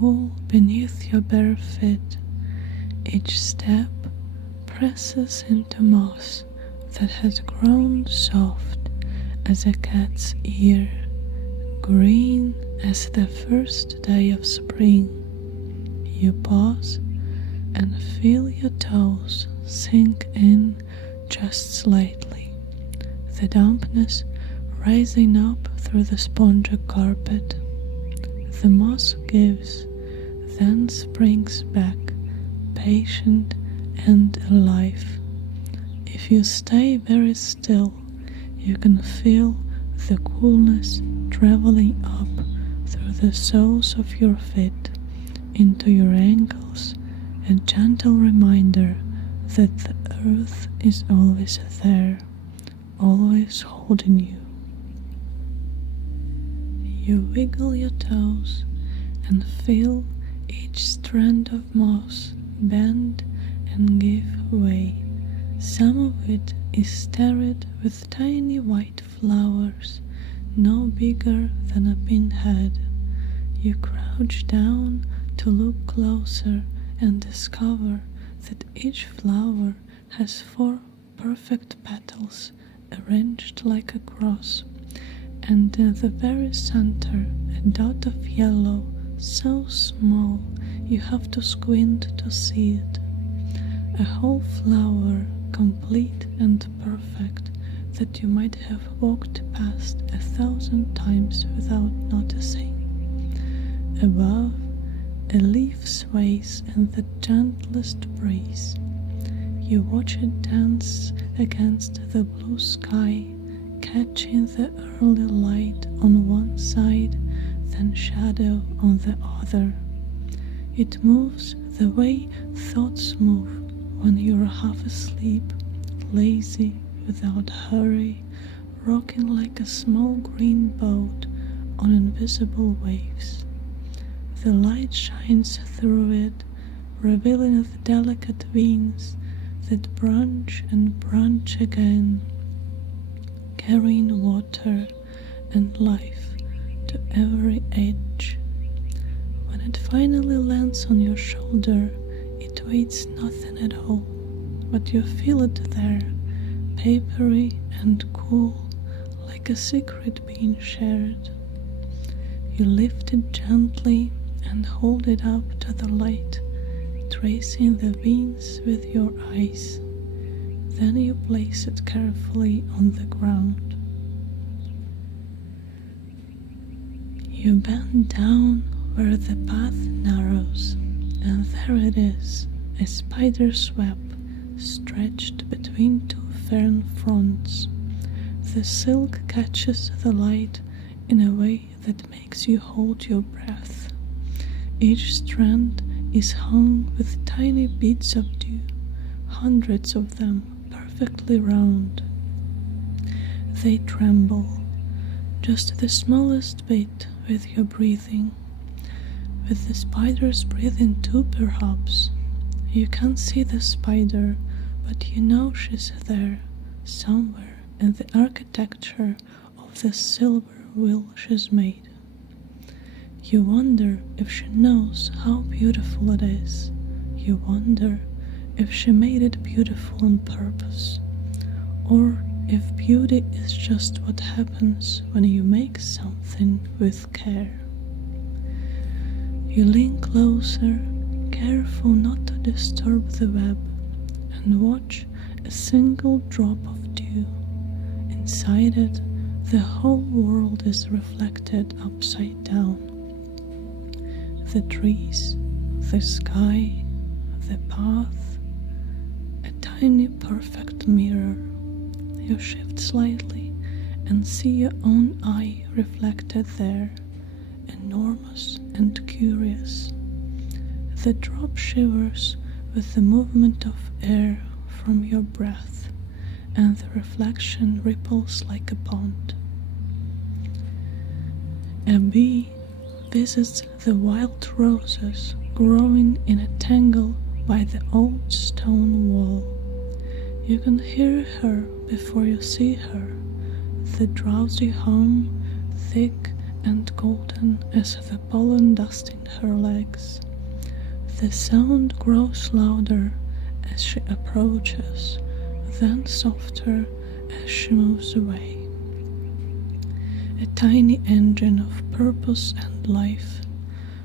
cool beneath your bare feet. Each step presses into moss that has grown soft as a cat's ear, green as the first day of spring. You pause and feel your toes sink in just slightly, the dampness rising up through the spongy carpet. The moss gives, then springs back, patient and alive. If you stay very still, you can feel the coolness traveling up through the soles of your feet into your ankles, a gentle reminder that the earth is always there, always holding you. You wiggle your toes and feel each strand of moss bend and give way. Some of it is starred with tiny white flowers, no bigger than a pinhead. You crouch down to look closer and discover that each flower has 4 perfect petals arranged like a cross, and in the very center a dot of yellow so small you have to squint to see it. A whole flower, complete and perfect, that you might have walked past 1,000 times without noticing. Above, a leaf sways in the gentlest breeze. You watch it dance against the blue sky, catching the early light on one side, then shadow on the other. It moves the way thoughts move when you're half asleep, lazy, without hurry, rocking like a small green boat on invisible waves. The light shines through it, revealing the delicate veins that branch and branch again, carrying water and life to every edge. When it finally lands on your shoulder, it weighs nothing at all, but you feel it there, papery and cool, like a secret being shared. You lift it gently and hold it up to the light, tracing the veins with your eyes. Then you place it carefully on the ground. You bend down where the path narrows, and there it is, a spider's web stretched between 2 fern fronds. The silk catches the light in a way that makes you hold your breath. Each strand is hung with tiny beads of dew, hundreds of them perfectly round. They tremble, just the smallest bit, with your breathing. With the spider's breathing too, perhaps. You can't see the spider, but you know she's there, somewhere in the architecture of the silver wheel she's made. You wonder if she knows how beautiful it is. You wonder if she made it beautiful on purpose, or if beauty is just what happens when you make something with care. You lean closer, careful not to disturb the web, and watch a single drop of dew. Inside it, the whole world is reflected upside down. The trees, the sky, the path, a tiny perfect mirror. You shift slightly and see your own eye reflected there, enormous and curious. The drop shivers with the movement of air from your breath, and the reflection ripples like a pond. A bee visits the wild roses growing in a tangle by the old stone wall. You can hear her before you see her, the drowsy hum, thick and golden as the pollen dusting her legs. The sound grows louder as she approaches, then softer as she moves away. A tiny engine of purpose and life,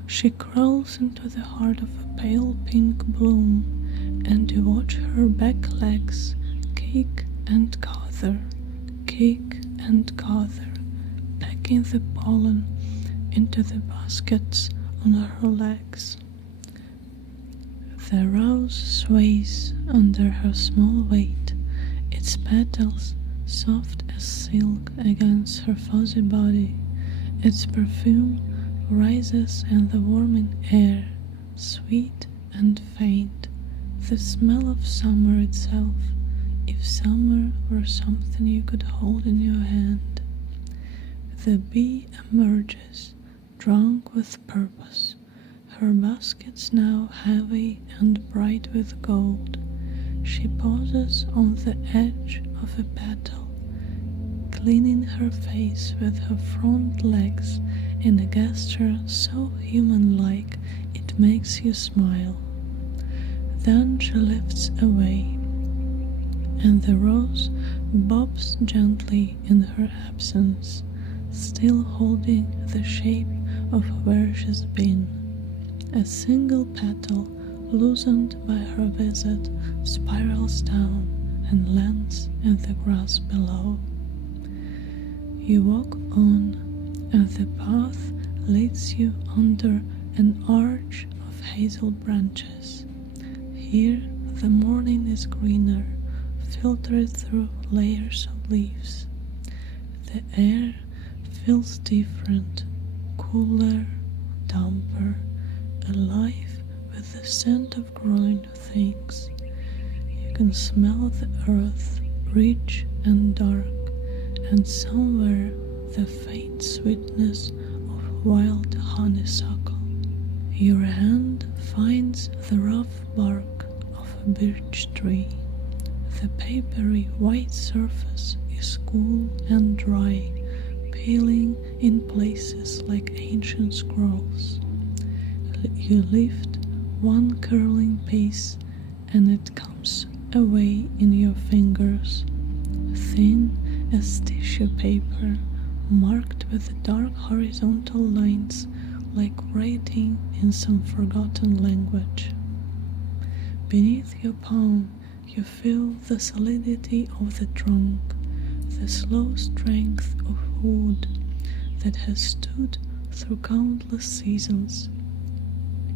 she crawls into the heart of a pale pink bloom, and you watch her back legs kick and gather, packing the pollen into the baskets on her legs. The rose sways under her small weight, its petals soft as silk against her fuzzy body. Its perfume rises in the warming air, sweet and faint, the smell of summer itself, if summer were something you could hold in your hand. The bee emerges, drunk with purpose, her baskets now heavy and bright with gold. She pauses on the edge of a petal, cleaning her face with her front legs in a gesture so human-like it makes you smile. Then she lifts away, and the rose bobs gently in her absence, still holding the shape of where she's been. A single petal, loosened by her visit, spirals down and lands in the grass below. You walk on, and the path leads you under an arch of hazel branches. Here the morning is greener, filtered through layers of leaves. The air feels different, cooler, damper, alive with the scent of growing things. You can smell the earth, rich and dark, and somewhere the faint sweetness of wild honeysuckle. Your hand finds the rough bark of a birch tree. The papery white surface is cool and dry, peeling in places like ancient scrolls. You lift one curling piece and it comes away in your fingers, thin as tissue paper, marked with dark horizontal lines like writing in some forgotten language. Beneath your palm you feel the solidity of the trunk, the slow strength of wood that has stood through countless seasons.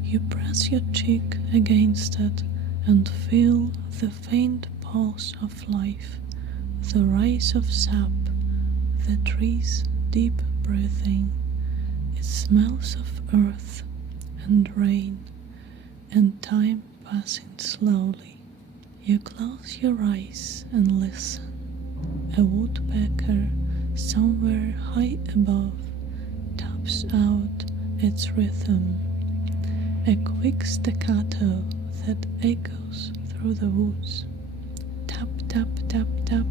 You press your cheek against it and feel the faint pulse of life, the rise of sap, the tree's deep breathing. It smells of earth and rain and time passing slowly. You close your eyes and listen. A woodpecker somewhere high above taps out its rhythm, a quick staccato that echoes through the woods. Tap, tap, tap, tap,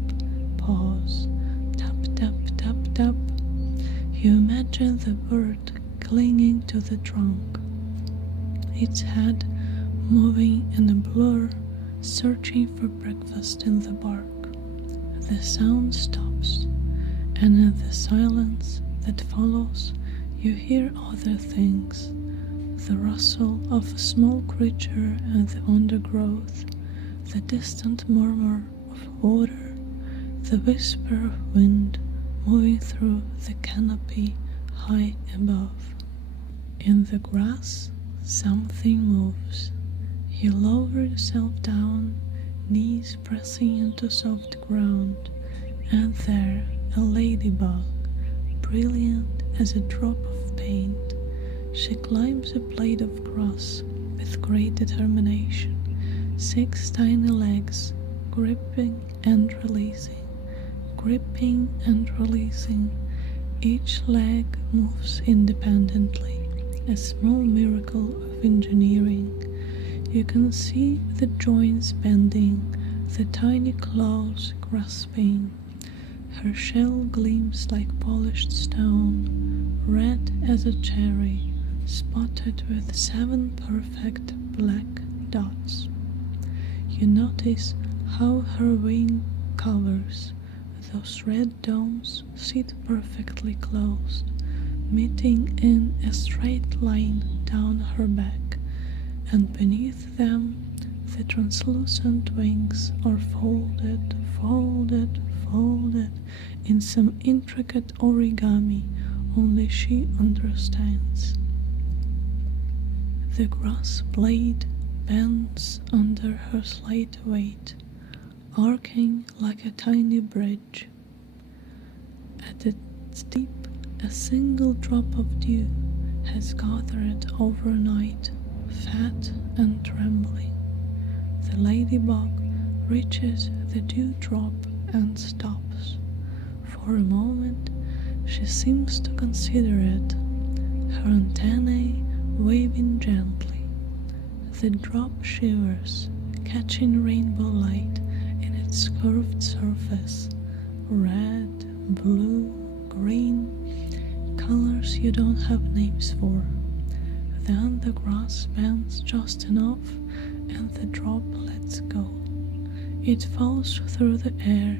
pause. Tap, tap, tap, tap. You imagine the bird clinging to the trunk, its head moving in a blur, searching for breakfast in the bark. The sound stops, and in the silence that follows, you hear other things. The rustle of a small creature in the undergrowth, the distant murmur of water, the whisper of wind moving through the canopy high above. In the grass, something moves. You lower yourself down, knees pressing into soft ground, and there a ladybug, brilliant as a drop of paint. She climbs a blade of grass with great determination, 6 tiny legs, gripping and releasing, gripping and releasing. Each leg moves independently, a small miracle of engineering. You can see the joints bending, the tiny claws grasping. Her shell gleams like polished stone, red as a cherry, spotted with 7 perfect black dots. You notice how her wing covers, those red domes, sit perfectly closed, meeting in a straight line down her back, and beneath them the translucent wings are folded, folded, folded in some intricate origami only she understands. The grass blade bends under her slight weight, arcing like a tiny bridge. At its tip, a single drop of dew has gathered overnight, fat and trembling. The ladybug reaches the dewdrop and stops. For a moment, she seems to consider it, her antennae waving gently. The drop shivers, catching rainbow light in its curved surface, red, blue, green, colors you don't have names for. Then the grass bends just enough and the drop lets go. It falls through the air,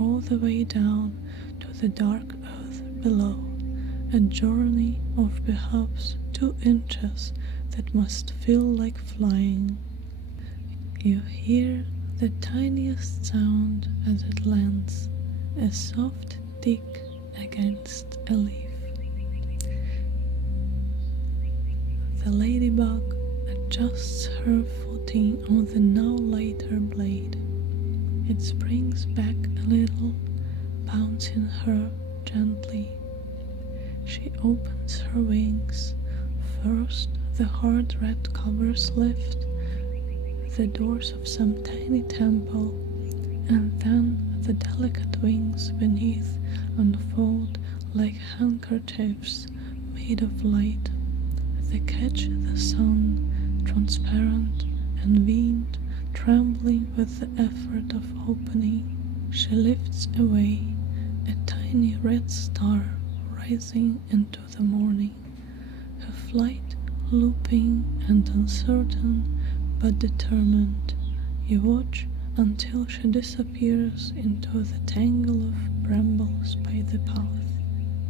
all the way down to the dark earth below, a journey of perhaps 2 inches that must feel like flying. You hear the tiniest sound as it lands, a soft tick against a leaf. The ladybug adjusts her footing on the now lighter blade. It springs back a little, bouncing her gently. She opens her wings. First, the hard red covers lift, the doors of some tiny temple, and then the delicate wings beneath unfold like handkerchiefs made of light. They catch the sun, transparent and veined, trembling with the effort of opening. She lifts away, a tiny red star rising into the morning. Her flight looping and uncertain, but determined. You watch until she disappears into the tangle of brambles by the path.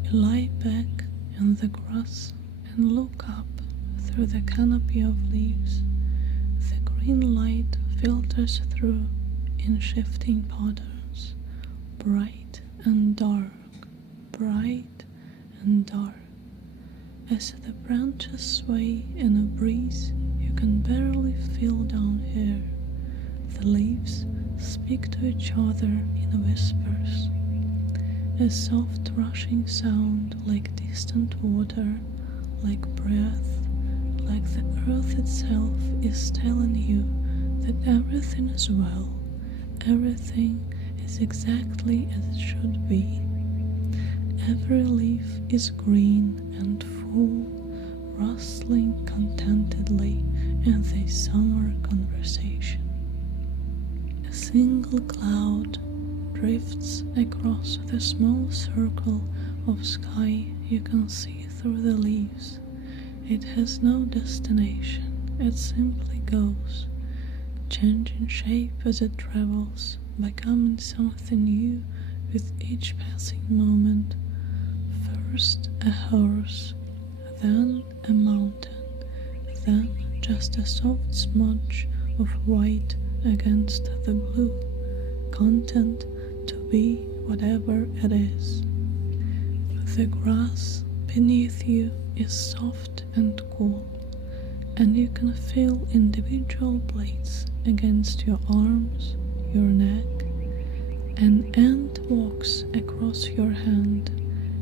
You lie back in the grass and look up through the canopy of leaves. The green light filters through in shifting patterns, bright and dark, bright and dark. As the branches sway in a breeze you can barely feel down here, the leaves speak to each other in whispers, a soft rushing sound like distant water, like breath, like the earth itself is telling you that everything is well, everything is exactly as it should be. Every leaf is green and full, rustling contentedly in this summer conversation. A single cloud drifts across the small circle of sky you can see through the leaves. It has no destination, it simply goes, changing shape as it travels, becoming something new with each passing moment. First a horse, then a mountain, then just a soft smudge of white against the blue, content to be whatever it is. The grass beneath you is soft and cool, and you can feel individual blades against your arms, your neck. An ant walks across your hand,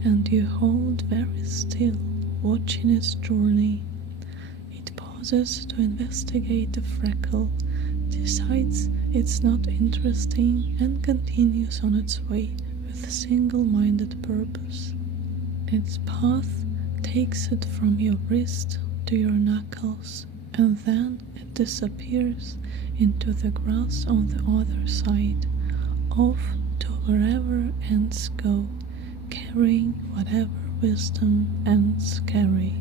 and you hold very still, watching its journey. It pauses to investigate a freckle, decides it's not interesting, and continues on its way with single-minded purpose. Its path takes it from your wrist to your knuckles, and then it disappears into the grass on the other side, off to wherever ants go, carrying whatever wisdom ants carry.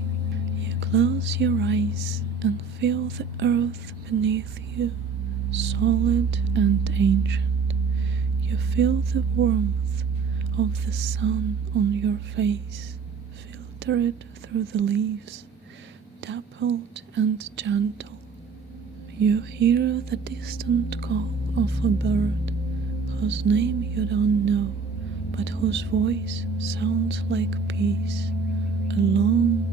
You close your eyes and feel the earth beneath you, solid and ancient. You feel the warmth of the sun on your face, filtered through the leaves, dappled and gentle. You hear the distant call of a bird whose name you don't know, but whose voice sounds like peace, a long,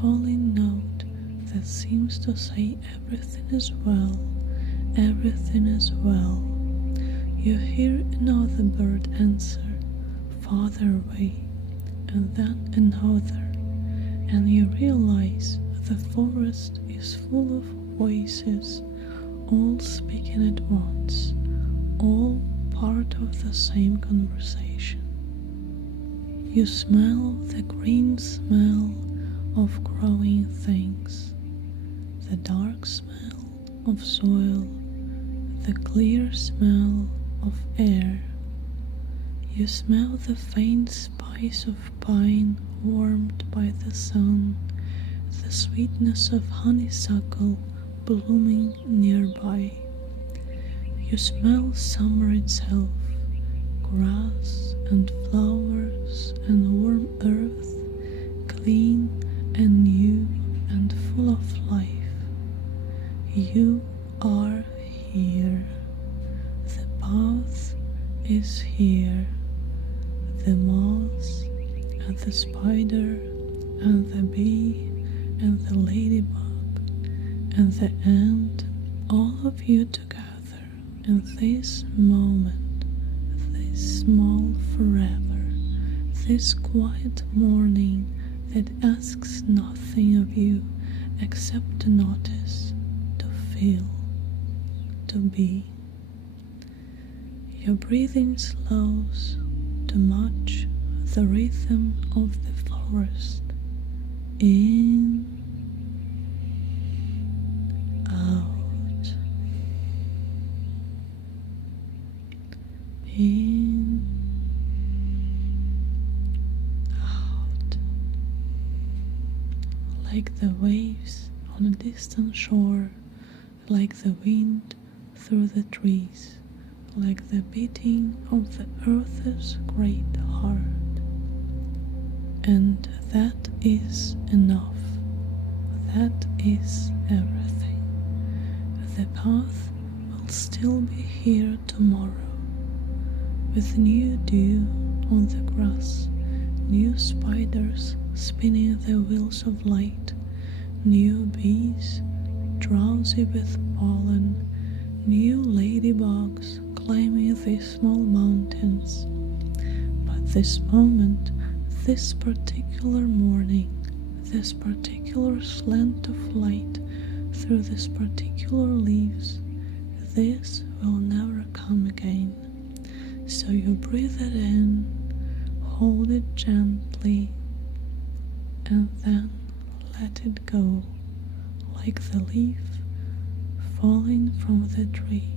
falling note that seems to say everything is well, everything is well. You hear another bird answer, farther away, and then another, and you realize the forest is full of voices, all speaking at once, all part of the same conversation. You smell the green smell of growing things, the dark smell of soil, the clear smell of air. You smell the faint spice of pine warmed by the sun, the sweetness of honeysuckle blooming nearby. You smell summer itself, grass and flowers and warm earth, clean and new and full of life. You are here. The path is here. The moth and the spider and the bee and the ladybug and the ant, all of you together in this moment, this small forever, this quiet morning that asks nothing of you except to notice, to feel, to be. Your breathing slows to match the rhythm of the forest. In, out, in, out, like the waves on a distant shore, like the wind through the trees, like the beating of the earth's great heart. And that is enough. That is everything. The path will still be here tomorrow, with new dew on the grass, new spiders spinning the wheels of light, new bees drowsy with pollen, new ladybugs climbing these small mountains. But this moment, this particular morning, this particular slant of light through these particular leaves, this will never come again. So you breathe it in, hold it gently, and then let it go, like the leaf falling from the tree,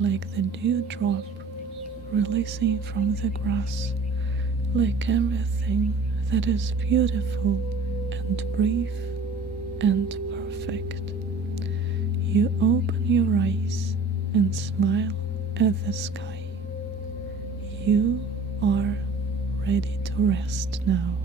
like the dewdrop releasing from the grass, like everything that is beautiful and brief and perfect. You open your eyes and smile at the sky. You are ready to rest now.